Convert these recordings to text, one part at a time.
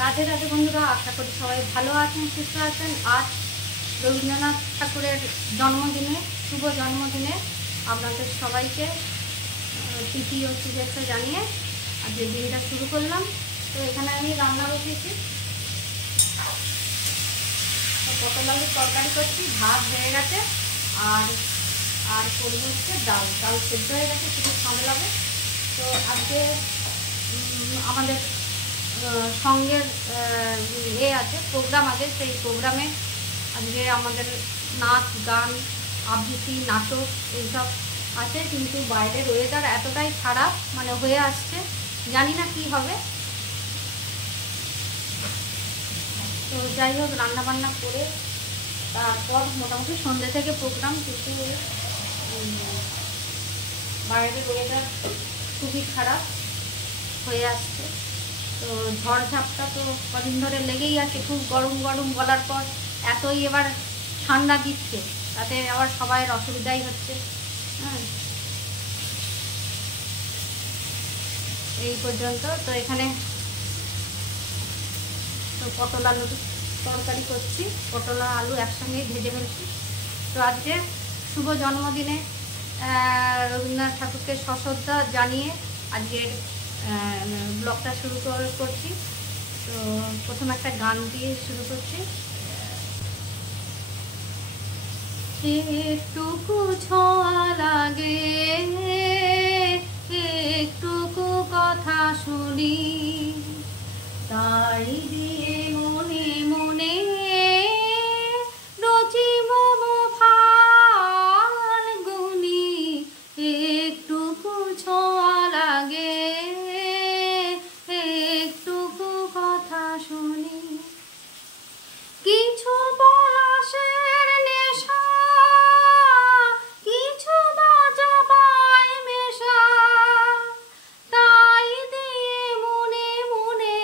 রাধে রাধে বন্ধুরা, আশা করি সবাই ভালো আছেন, সুস্থ আছেন। আজ রবীন্দ্রনাথ ঠাকুরের জন্মদিনে, শুভ জন্মদিনে আপনাদের সবাইকে প্রীতি ও শুভেচ্ছা জানিয়ে আজকে দিনটা শুরু করলাম। তো এখানে আমি রান্না বসিয়েছি, পটল আলুর তরকারি করছি, ভাত হয়ে গেছে, আর আর করবো হচ্ছে ডাল সেদ্ধ হয়ে গেছে, শুধু সামলাবো। তো আজকে আমাদের সঙ্গের আছে, প্রোগ্রাম আছে। সেই প্রোগ্রামে আজকে আমাদের নাচ, গান, আবৃত্তি, নাটক এইসব আছে। কিন্তু বাইরের ওয়েদার এতটাই খারাপ মানে হয়ে আসছে, জানি না কি হবে। তো যাই হোক, রান্নাবান্না করে তারপর মোটামুটি সন্ধ্যে থেকে প্রোগ্রাম, কিন্তু বাইরের ওয়েদার খুবই খারাপ হয়ে আসছে। তো ঝড়ঝাপটা তো কদিন ধরে লেগেই আছে, খুব গরম গরম বলার পর এতই এবার ঠান্ডা দিচ্ছে, তাতে আবার সবাইয়ের অসুবিধাই হচ্ছে। হ্যাঁ, এই পর্যন্ত। তো এখানে তো পটল আলুর তরকারি করছি, পটল আর আলু একসঙ্গেই ভেজে ফেলছি। তো আজকে শুভ জন্মদিনে রবীন্দ্রনাথ ঠাকুরকে সশ্রদ্ধা জানিয়ে আজকের ব্লগটা শুরু করছি। তো প্রথম একটা গান দিয়ে শুরু করছি। একটুকু ছোঁয়া লাগে, একটুকু কথা শুনি, তাই দিয়ে মনে মনে রচি মম ফাল্গুনি। একটুকু ছোঁয়া লাগে, একটুকু কথা শুনি, কিছু পলাশের নেশা, কিছু বাজাবায় মেশা, তাই দিয়ে মনে মনে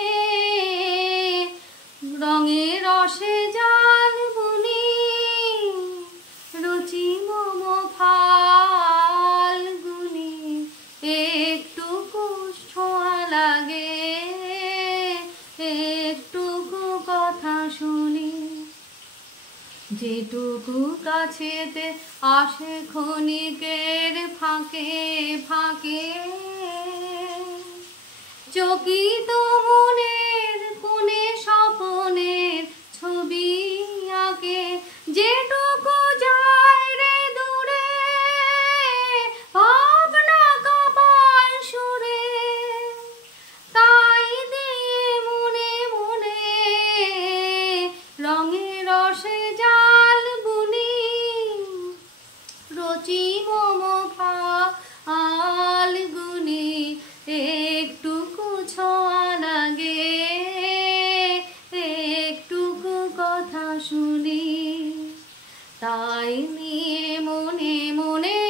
রঙের রসে জাল বুনি, রুচি মম ফাল্গুনি। একটুকু ছোঁয়া লাগে, একটুকু কথা শুনি, যেটুকু কাছেতে আসে ক্ষণিকের ফাঁকে ফাঁকে, চকিত মনের কোণে স্বপনের ছবি আঁকে, যেটুকু যায় রে দূরে ভাবনা কাপাল সুরে, তাই দিয়ে মনে মনে রঙের রসে জাল বুনি, রচি মম ফাল্গুনি। একটুকু ছোঁয়া লাগে, একটুকু কথা শুনি, তাই নিয়ে মনে মনে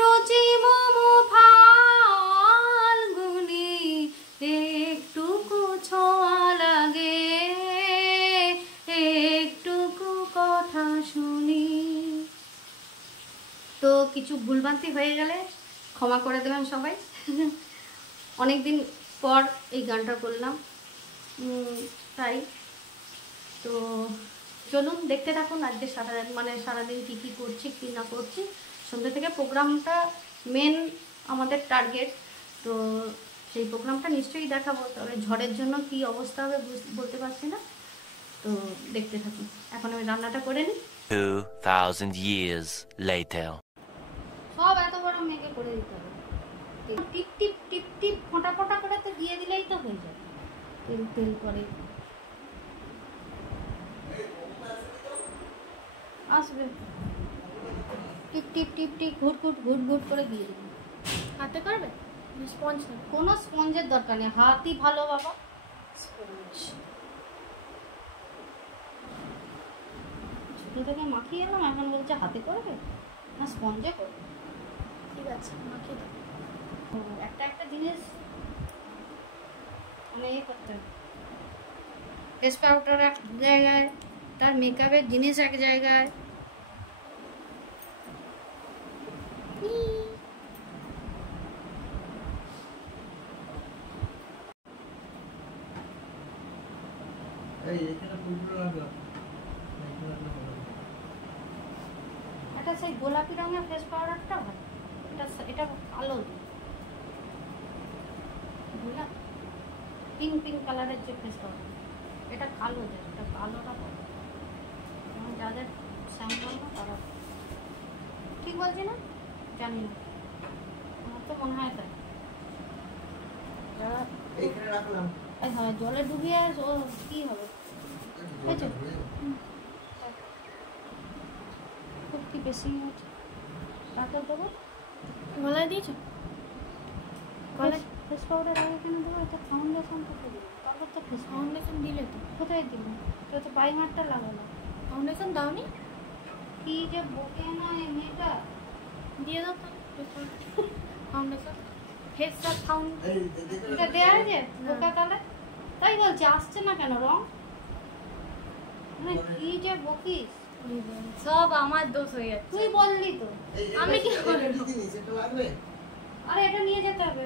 রচি মম ফাল্গুনি। একটুকু ছোঁয়া লাগে, একটুকু কথা শুনি। তো কিছু ভুলভ্রান্তি হয়ে গেলে ক্ষমা করে দেবেন সবাই। অনেক দিন পর এই গানটা করলাম, তাই। তো চলুন দেখতে থাকুন আজকে সারাদিন কী কী করছি কী না করছি। সন্ধ্যে থেকে প্রোগ্রামটা মেন আমাদের টার্গেট। তো সেই প্রোগ্রামটা নিশ্চয়ই দেখাবো, তবে ঝড়ের জন্য কী অবস্থা হবে বলতে পারছি না। তো দেখতে থাকুন, এখন আমি রান্নাটা করে নিই। 2000 years later. সব এত বড় মেঘে করে দিতে হবে, টিপ টিপ টিপ টিপ ফোঁটা ফোঁটা করে তো দিয়ে দিলেই তো হয়ে যাবে। তেল তেল করে আসবে, টিপ টিপ টিপ টিপ ঘুট ঘুট ঘুট ঘুট করে দিয়ে দেবেন। হাতে করবে স্পঞ্জ না? কোনো স্পঞ্জের দরকার নেই, হাতই ভালো বাবা। স্পঞ্জ ছোট থেকে মাখিয়ে এলাম, এখন বলছে হাতে করবে না স্পঞ্জে করবে। ঠিক আছে, মাখিয়ে দাও। একটা একটা জিনিস মানে ইয়ে করতে হবে, ফেস পাউডার এক জায়গায়, তার মেকআপের জিনিস এক জায়গায়। এটা সেই গোলাপি রঙের ফেস পাউডারটা হয়, এটা কালো গোলাপ পিঙ্ক পিঙ্ক কালারের যে ফেস পাউডার, এটা কালো যে, এটা কালোটা পাবো। এবং যাদের স্যাম্পল না তারা, ঠিক বলছি না জানি না, আমার তো মনে হয় তাই। যারা হ্যাঁ জলে ডুবিয়ে ও কি হবে, হয়েছে খুব কি বেশি হচ্ছে, ডাক্তার দেবো গলায় দিয়েছো? গলায় ফেস পাউডার আগে কিনে দেবো, এটা ফাউন্ডেশন কোথায় দিবো, তারপর তো ফেস ফাউন্ডেশন দিলে তো। কোথায় দিল, তো তো প্রাইমারটা লাগালো, ফাউন্ডেশন দাওনি? কি যে বকে না এই মেয়েটা। দিয়ে দাও ফাউন্ডেশন, ফেস এটা দেয়া আছে বোকা তাহলে, তাই বলছি আসছে না কেন রং, মানে কি যে বকিস, সব আমার দোষ হয়ে যাচ্ছে। তুই বললি তো, আমি কি করব? আরে এটা নিয়ে যেতে হবে,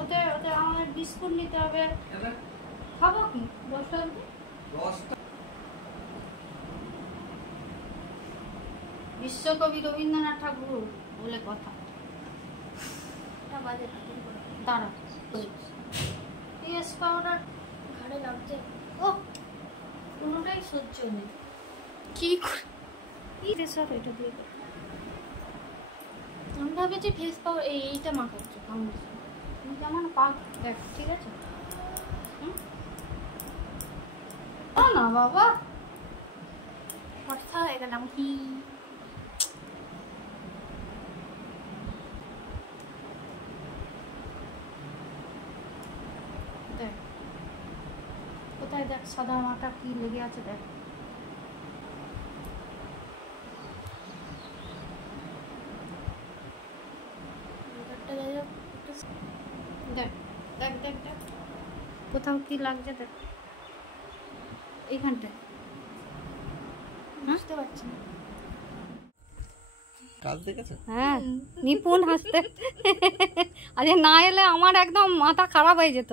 ওতে ওতে আমাদের বিস্কুট নিতে হবে, খাবো কি 10 টাকা দিয়ে? বিশ্বকবি রবীন্দ্রনাথ ঠাকুর বলে কথা, এটা বাজে দাঁড়া ফেস পাউডার ঘাড়ে লাগছে। ও কোনোটাই সহ্য নেই, কি কি রে স্যার এটা দিয়ে দে। আমি ভাবেছি ফেস পাউডার এইটা মাখাচ্ছি ফাউন্ডেশন। তুমি কেমন পাক দেখ, ঠিক আছে না বাবা, কথা হয়ে গেলাম কি? দেখ কোথায়, দেখ সাদা মাটা কি লেগে আছে, দেখ দেখ দেখ দেখ দেখ কোথাও কি লাগছে, দেখ এইখানটায়, বুঝতে পারছি না। হ্যাঁ নিপুণ হাসতে, আরে না এলে আমার একদম মাথা খারাপ হয়ে যেত।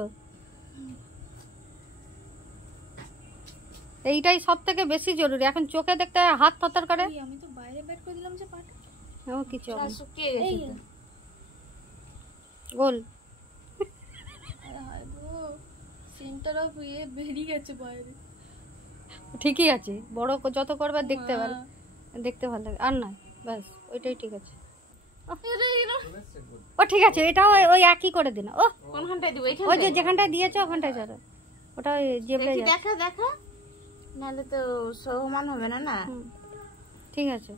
এইটাই সব থেকে বেশি জরুরি, এখন চোখে দেখতে হাত থরথর করে। আমি তো বাইরে বের করে দিলাম যে পাটা ও কিছু হবে না। শুকিয়ে গেছে তো। গোল আরে হায় গো, সেন্টারও বেরিয়ে গেছে বাইরে। ঠিকই আছে, বড় যত করবে দেখতে ভালো, দেখতে ভালো লাগে, আর না ব্যাস ওইটাই ঠিক আছে। ও ঠিক আছে, এটা ওই একই করে দিন। ও কোনখানটায় দিব? ওই যে যেখানটায় দিয়েছো ওখানটায় চলো, ওটা ওই জেবে যাবে। দেখা দেখা, নাহলে তো সমান হবে না না। ঠিক আছে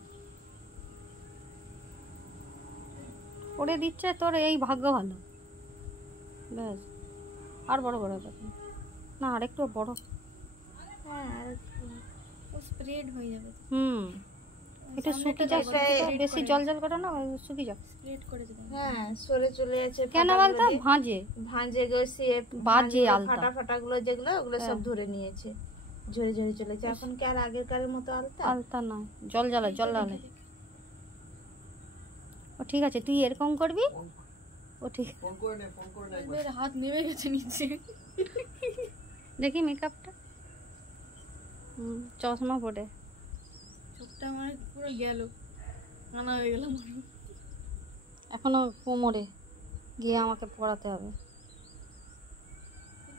করে দিচ্ছে তোর, এই ভাগ্য ভালো, ব্যাস আর বড় বড় ব্যাপার না, আর একটু বড়। হ্যাঁ ও স্প্রেড হয়ে যাবে। একটু শুকিয়ে যাক, বেশি জল জল করে না, শুকিয়ে যাক, স্প্রেড করে দিলাম। হ্যাঁ সরে চলে যাচ্ছে। কেন বলতো ভাঁজে ভাঁজে গো শেপ বাজে আলতা, ফাটা ফাটা গুলো যেগুলো ওগুলো সব ধরে নিয়েছে, ঝরে ঝরে চলেছে। এখন কি আর আগেরকারের মতো আলতা? আলতা নয়, জল জ্বালা জল জ্বালা। ও ঠিক আছে, তুই এরকম করবি। ও ঠিক, হাত নেমে গেছে নিচে। দেখি মেকআপটা, চশমা পরে চোখটা আমার পুরো গেল, আনা হয়ে গেল। এখনো কোমরে গিয়ে আমাকে পড়াতে হবে।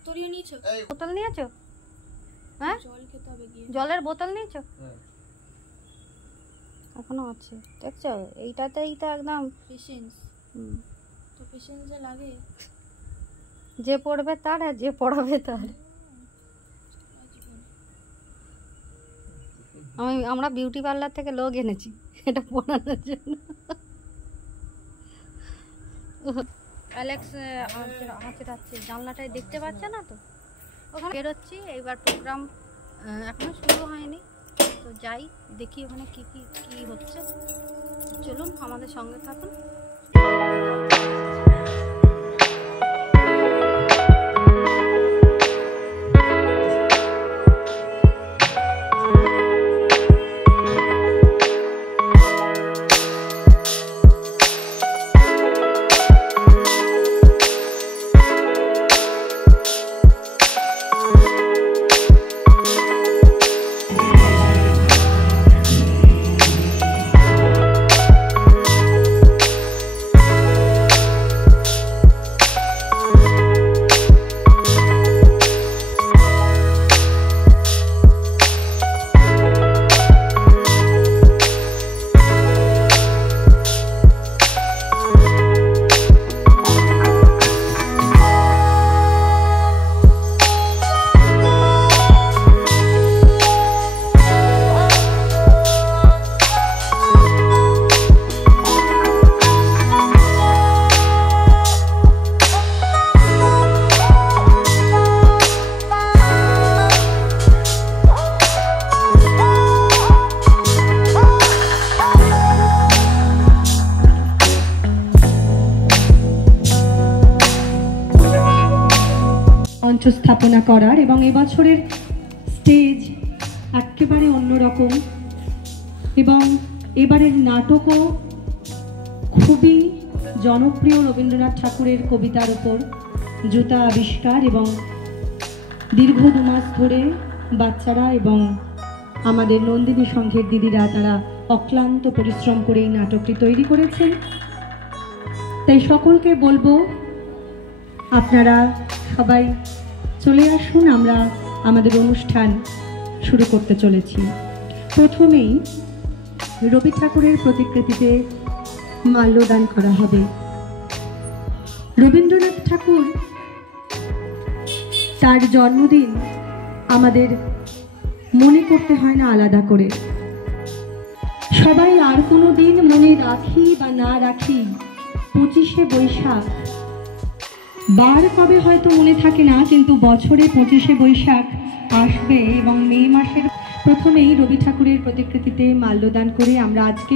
তোরিও নিয়েছো? বোতল নিয়েছো? হ্যাঁ জল খেতে হবে গিয়ে। জলের বোতল নিয়েছো? এখনো আছে, দেখছো এইটাতেই তো একদম পেশেন্স, তো পেশেন্স যে লাগে। যে পড়বে তার আর যে পড়াবে তার। আমরা বিউটি পার্লার থেকে লোক এনেছি এটা পড়ানোর জন্য। অ্যালেক্স হাঁচড়াচ্ছে, জানলাটায় দেখতে পাচ্ছে না তো, ওখানে বেরোচ্ছি। এইবার প্রোগ্রাম এখনো শুরু হয়নি, তো যাই দেখি ওখানে কি কি কি হচ্ছে। চলুন আমাদের সঙ্গে থাকুন। মঞ্চ স্থাপনা করার এবং এবছরের স্টেজ একেবারে অন্যরকম এবং এবারের নাটকও খুবই জনপ্রিয় রবীন্দ্রনাথ ঠাকুরের কবিতার উপর জুতা আবিষ্কার এবং দীর্ঘ 2 মাস ধরে বাচ্চারা এবং আমাদের নন্দিনী সংঘের দিদিরা তারা অক্লান্ত পরিশ্রম করে এই নাটকটি তৈরি করেছেন। তাই সকলকে বলবো আপনারা সবাই চলে আসুন, আমরা আমাদের অনুষ্ঠান শুরু করতে চলেছি। প্রথমেই রবি ঠাকুরের প্রতিকৃতিতে মাল্যদান করা হবে। রবীন্দ্রনাথ ঠাকুর তার জন্মদিন আমাদের মনে করতে হয় না আলাদা করে, সবাই আর কোনো দিন মনে রাখি বা না রাখি 25শে বৈশাখ বার কবে হয়তো মনে থাকে না, কিন্তু বছরে 25শে বৈশাখ আসবে এবং মে মাসের প্রথমেই রবি ঠাকুরের প্রতিকৃতিতে মাল্যদান করে আমরা আজকে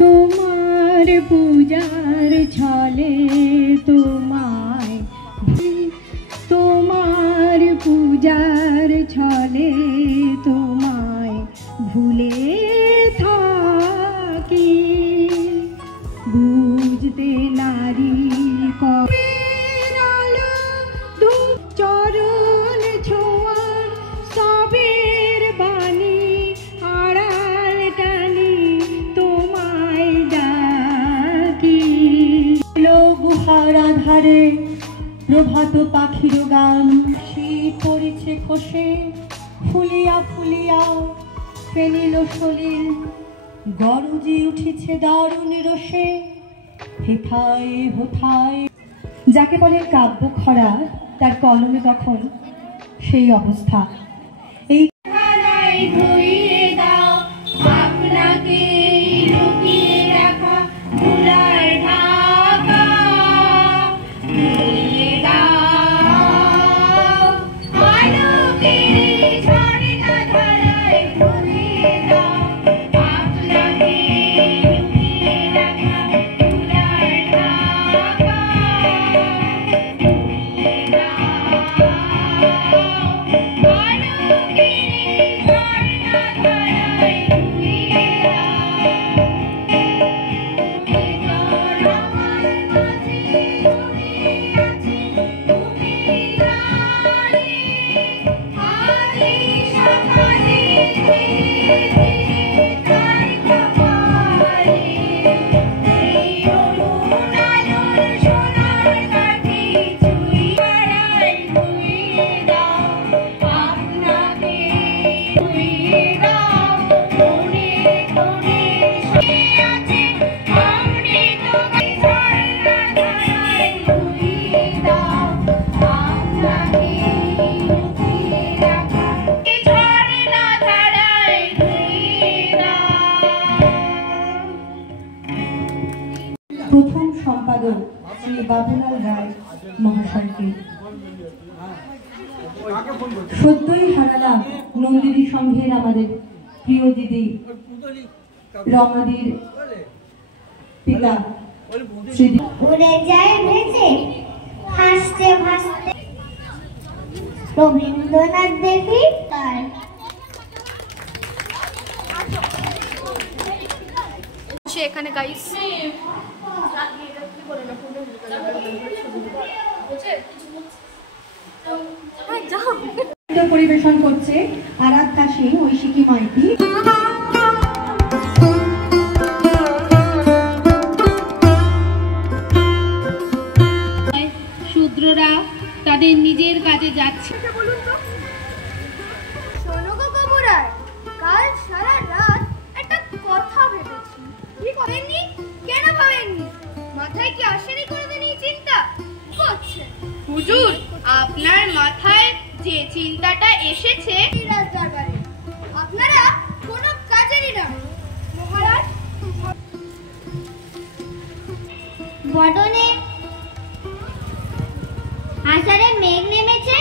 তোমার পূজার ছলে তোমায় তোমার পূজার ছলে তোমায় ভুলে থাকি বুঝতে নারী চরণ ছোঁয়া সবের বাণী আড়াল টানি তোমায় ডাকি গুহার আধারে প্রভাত পাখির গান শীত পড়েছে খসে ফুলিয়া ফুলিয়া ফেনিল সলিল গরজি উঠেছে দারুণ রসে হেথায় হোথায় যাকে বলে কাব্য খরা তার কলমে তখন সেই অবস্থা। এই প্রথম সম্পাদক শ্রী বাবুলাল রায় মহাশয়কে সদ্যই হারালাম নন্দিনী সংঘের আমাদের প্রিয় দিদি রমাদির পিতা উড়ে যায় ভেসে হাসতে ভাসতে রবীন্দ্রনাথ দেখি তার এখানে গাইস পরিবেশন করছে আরাধ্যা সিং ঐশিকী মাইতি। শূদ্ররা তাদের নিজের কাজে যাচ্ছে। শোনো গো কমুরার, কাল সারা রাত একটা কথা ভেবেছি। কি ভাবেননি? কেন ভাবেননি? মাথায় কি আসেনি কোনোদিন এই চিন্তা? করছে হুজুর, আপনার মাথায় যে চিন্তাটা এসেছে রাজ দরবারে আপনারা কোনো কাজেরই না মহারাজ। বদনে আষাঢ়ে মেঘ নেমেছে।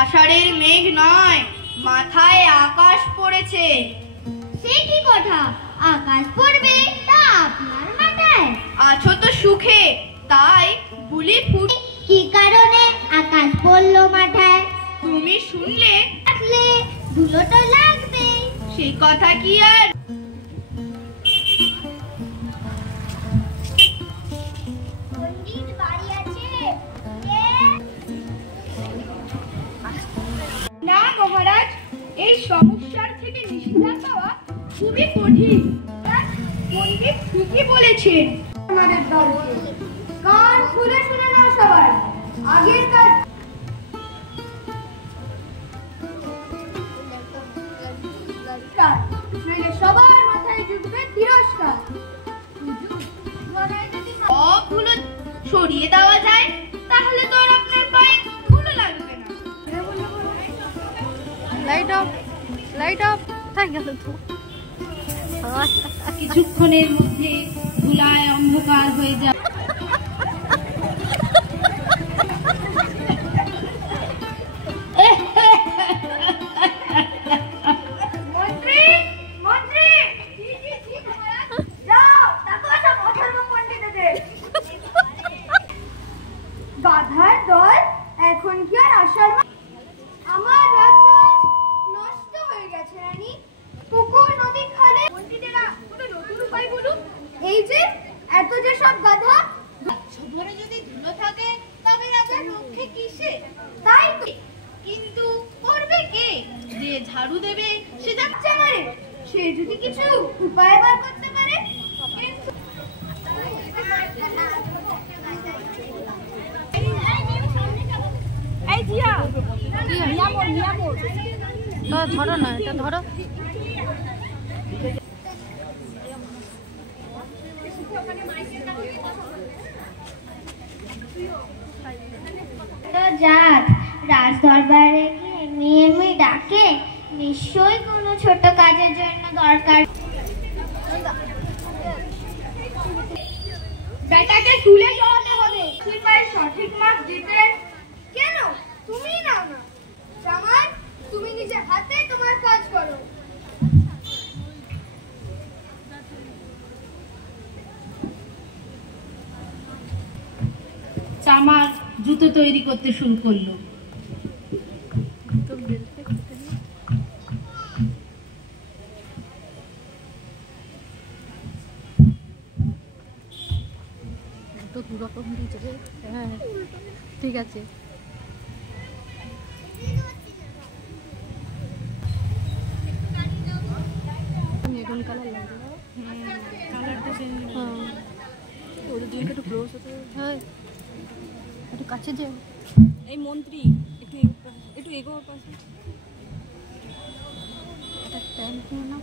আষাঢ়ের মেঘ নয়, মাথায় আকাশ পড়েছে। সে কি কথা? আকাশ পড়বে তা আপনার মাথায়? আছো তো সুখে, তাই বুলি ফুট কি কারণে আকাশ পড়লো মাথায়? তুমি শুনলে আসলে ধুলো তো লাগবে। সেই কথা কি আর পণ্ডিত বাড়ি আছে? না মহারাজ, এই সমস্যার থেকে নিষ্কার পাওয়া খুবই কঠিন। পণ্ডিত ঠিকই বলেছেন। আমাদের দলকে কান খুলে শুনে নাও সবাই। আগের কাজ নইলে সবার মাথায় জুটবে তিরস্কার। সবগুলো সরিয়ে দেওয়া যায়, তাহলে তো আর আপনার পায়ে ধুলো লাগবে না। Light off, light off. তাই গেল তো। কিছুক্ষণের মধ্যে ধুলায় অন্ধকার হয়ে যায়। মন্ত্রী, মন্ত্রী, যাও, তাকে একটা অথর্ব পণ্ডিতদের। গাধার দল এখন কি আর আসার আমার রাজ্য নষ্ট হয়ে গেছে রানী। পুকুর নদী খালে পণ্ডিতেরা কোনো নতুন উপায় বলুন। এই যে এত যে সব গাধা ধরে যদি ধুলো থাকে তবে রাজার রক্ষে কিসে? তাই তো, কিন্তু করবে কে? যে ঝাড়ু দেবে সে যাচ্ছে মারে, সে যদি কিছু উপায় বার করতে পারে। কিন্তু এই জিয়া, ধরো না, এটা ধরো। তো যাক, রাজ দরবারে কি এমনি এমনি ডাকে? নিশ্চয়ই কোনো ছোট কাজের জন্য দরকার। বেটাকে তুলে চড়াতে হবে। সিপাই সঠিক মাপ দিতে কেন? তুমি নাও না জামাই, তুমি নিজে হাতে তোমার কাজ করো। চামার জুতো তৈরি করতে শুরু করলো। তো দু রকম দিয়েছে রে। হ্যাঁ ঠিক আছে। মেরুন কালার লাগবে। কালারটা চেঞ্জ। হ্যাঁ, ওর দিকে একটু ক্লোজ হতে হয়, একটু কাছে যে। এই মন্ত্রী একটু এগো পাশে। একটা প্যান্ট নিয়ে নাও।